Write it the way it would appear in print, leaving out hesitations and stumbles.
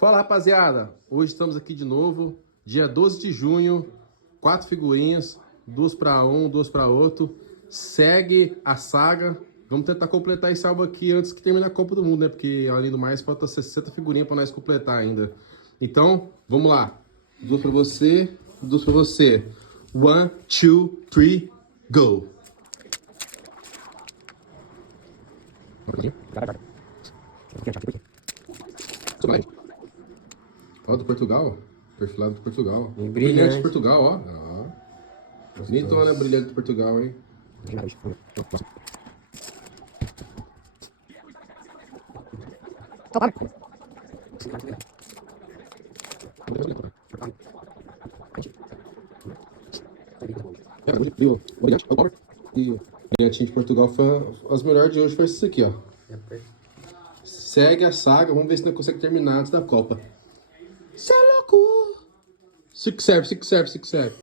Fala, rapaziada, hoje estamos aqui de novo, dia 12 de junho, 4 figurinhas, 2 para um, 2 para outro, segue a saga, vamos tentar completar esse álbum aqui antes que termine a Copa do Mundo, né, porque além do mais falta 60 figurinhas para nós completar ainda. Então, vamos lá, 2 para você, 2 para você, 1, 2, 3, go! Ó, do Portugal, perfilado do Portugal. Brilhante de Portugal, ó. Bonitona, brilhante de Portugal, hein? E brilhantinho de Portugal foi as melhores de hoje, foi esse aqui, ó. Segue a saga, vamos ver se não consegue terminar antes da Copa. Cê é louco! Se que serve, se que serve, se que serve.